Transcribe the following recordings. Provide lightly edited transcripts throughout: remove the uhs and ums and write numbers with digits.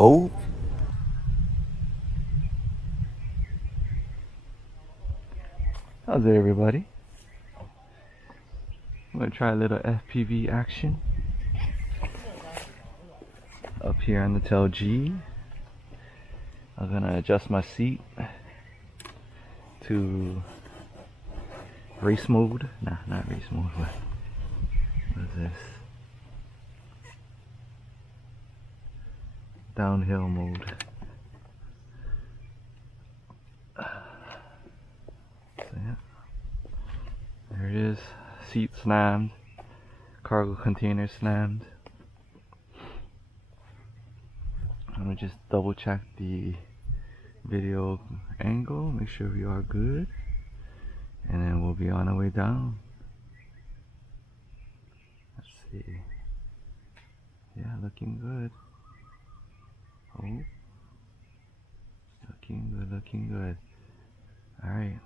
Oh, how's it, everybody? I'm gonna try a little FPV action up here on the Tel G. I'm gonna adjust my seat to race mode. Nah, not race mode. What is this? Downhill mode. So yeah, there it is. Seat slammed. Cargo container slammed. Let me just double check the video angle, make sure we are good, and then we'll be on our way down. Let's see. Yeah, looking good. Oh, looking good, looking good. Alright,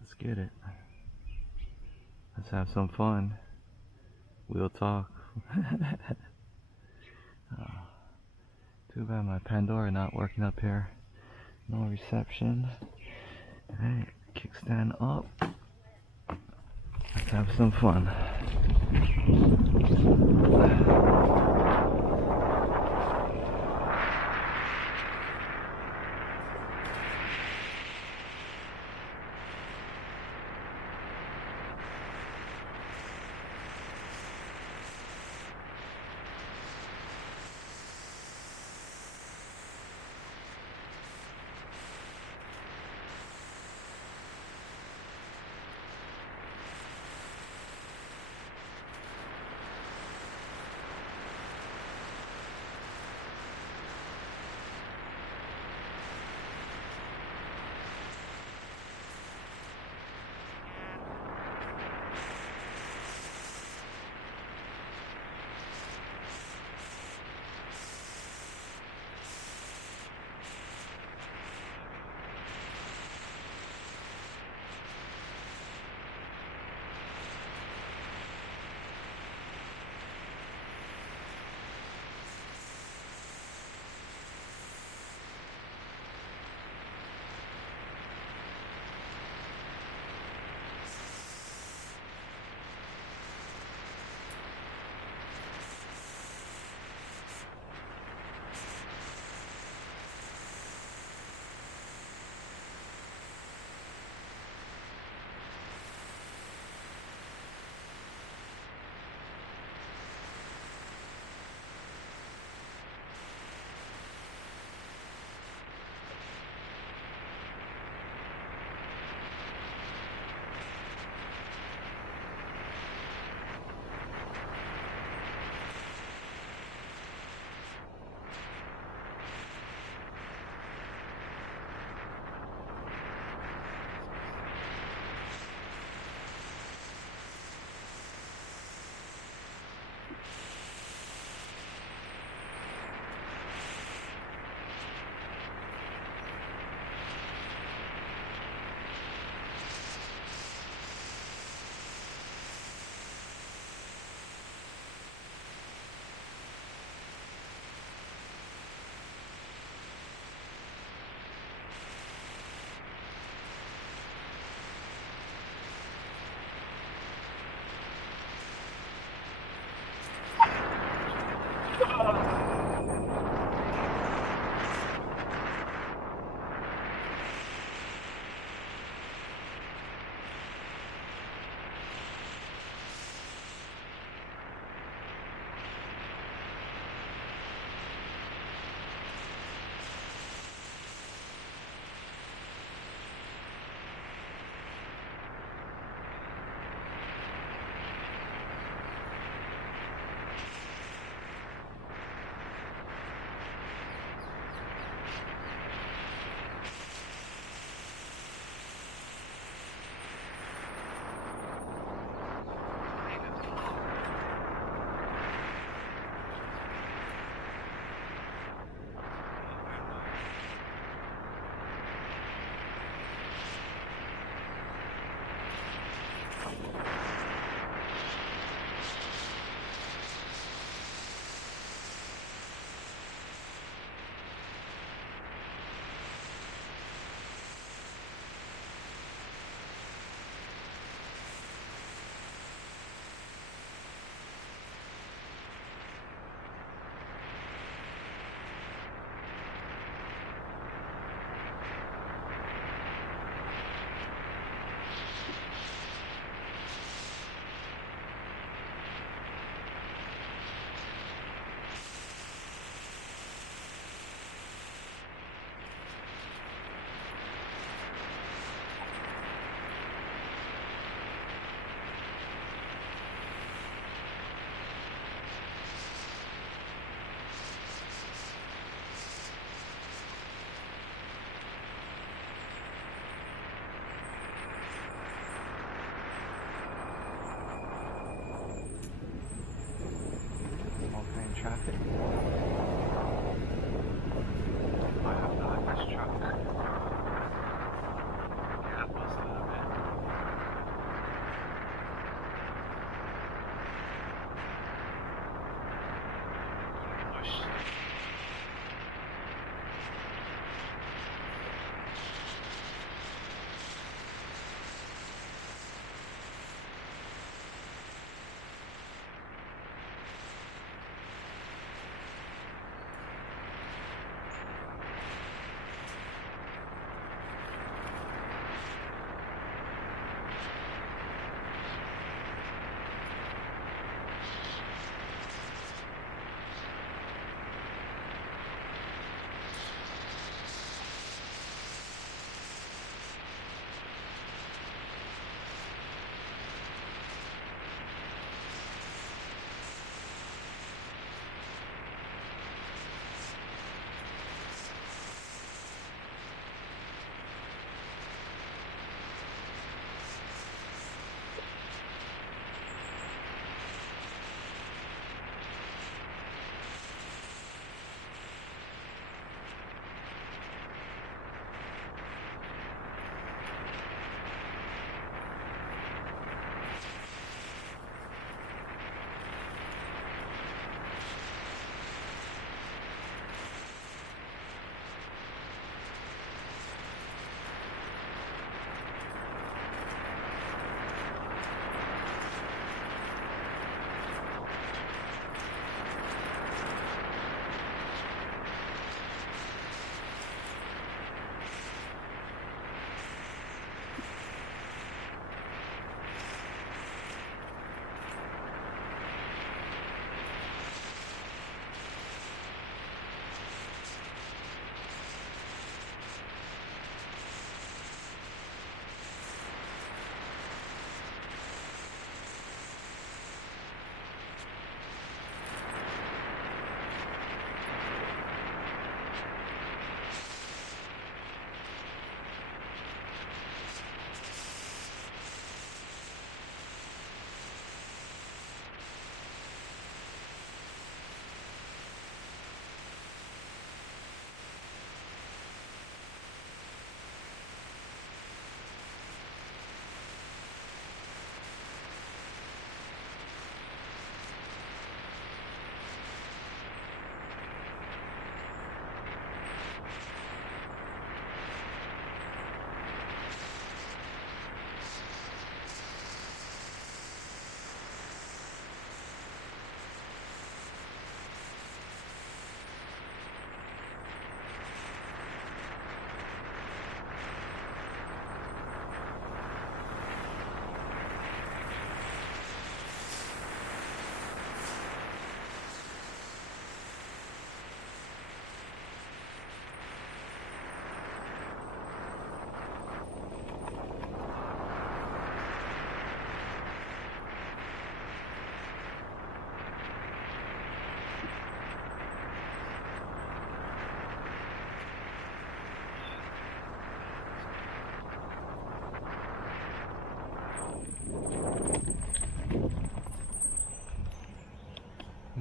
let's get it. Let's have some fun. We'll talk. Oh, too bad my Pandora not working up here. No reception. Alright, kickstand up. Let's have some fun.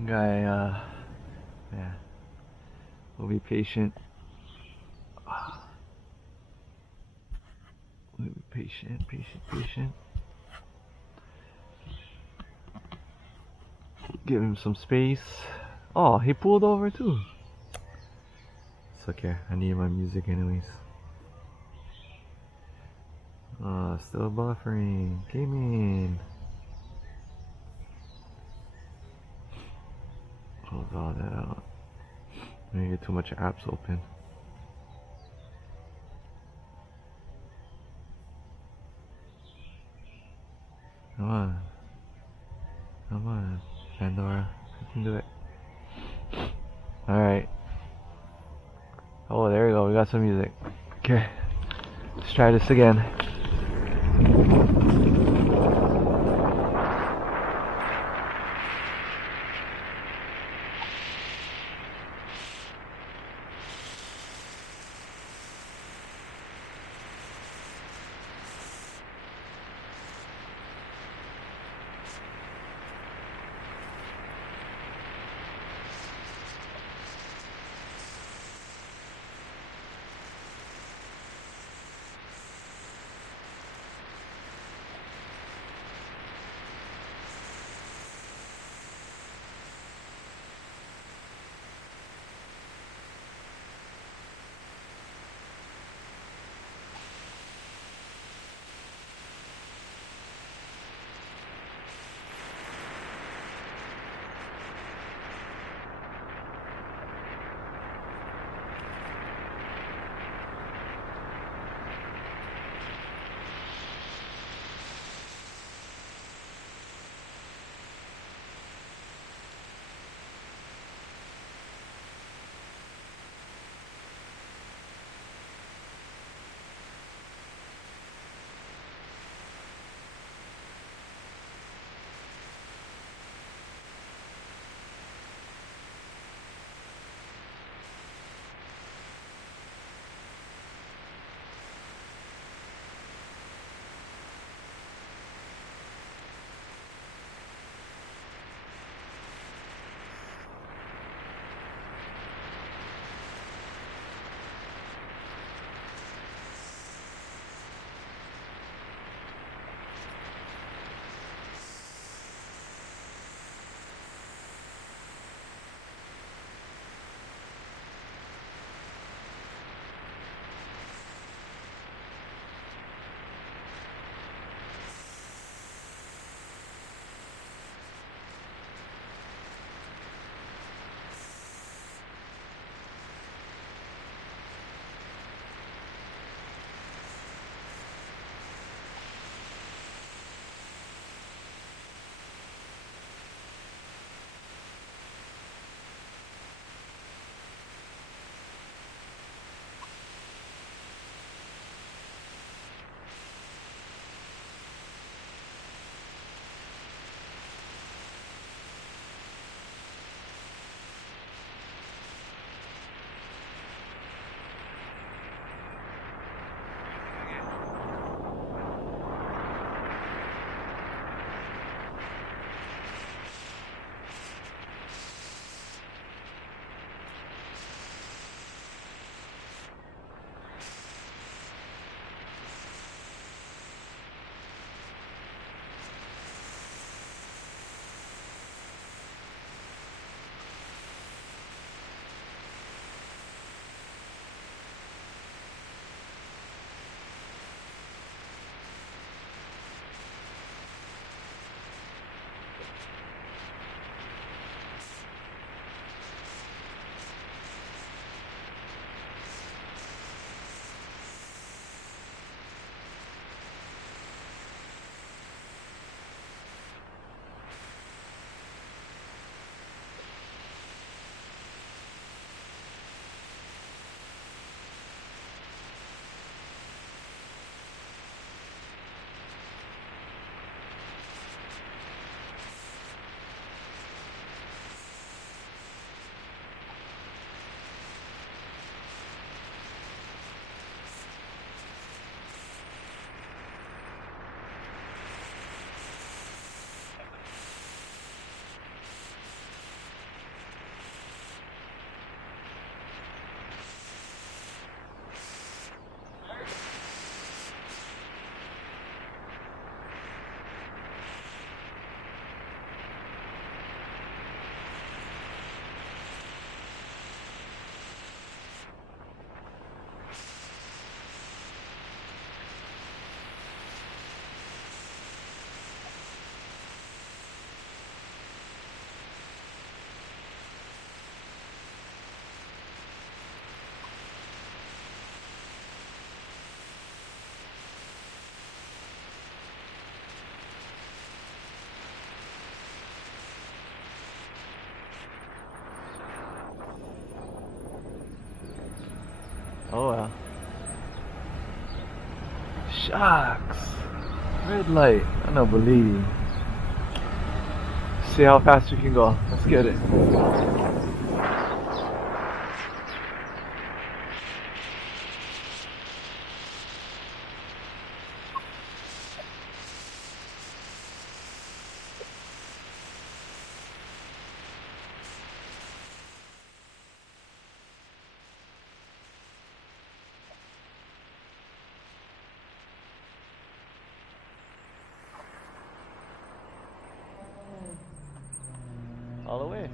Guy, yeah, we'll be patient. We'll be patient. Give him some space. Oh, he pulled over too. It's okay, I need my music anyways. Still buffering. Came in. Close all that out. I didn't get too much apps open. Come on. Come on, Pandora. You can do it. Alright. Oh, there we go. We got some music. Okay. Let's try this again. Shucks. Red light. I don't believe. See how fast we can go. Let's get it. All the way.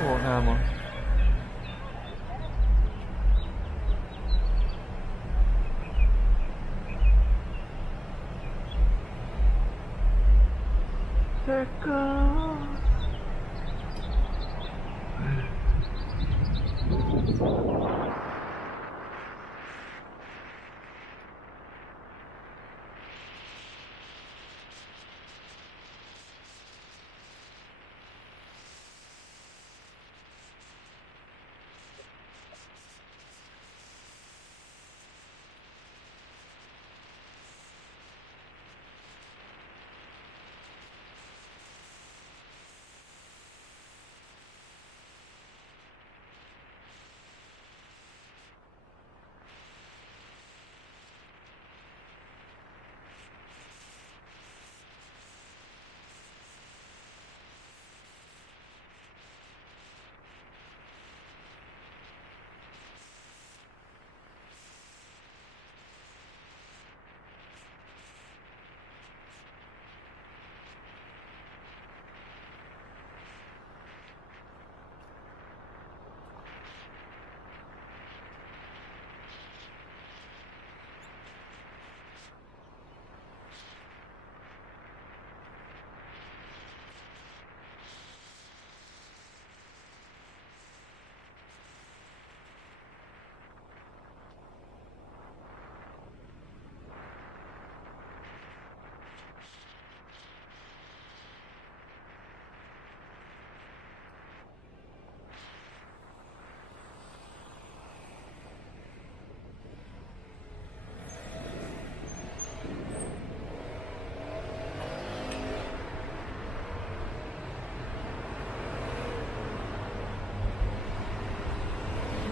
Oo nga mo. Circle.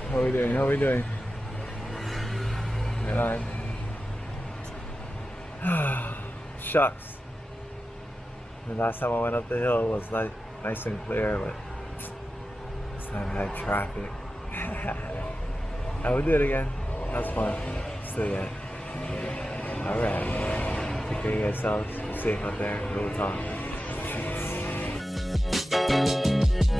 How we doing? How we doing? Right on. Shucks. The last time I went up the hill was like nice and clear, but this time I had traffic. I would do it again. That was fun. So yeah. Alright. Take care of yourselves. Be safe out there. Real talk. Cheers.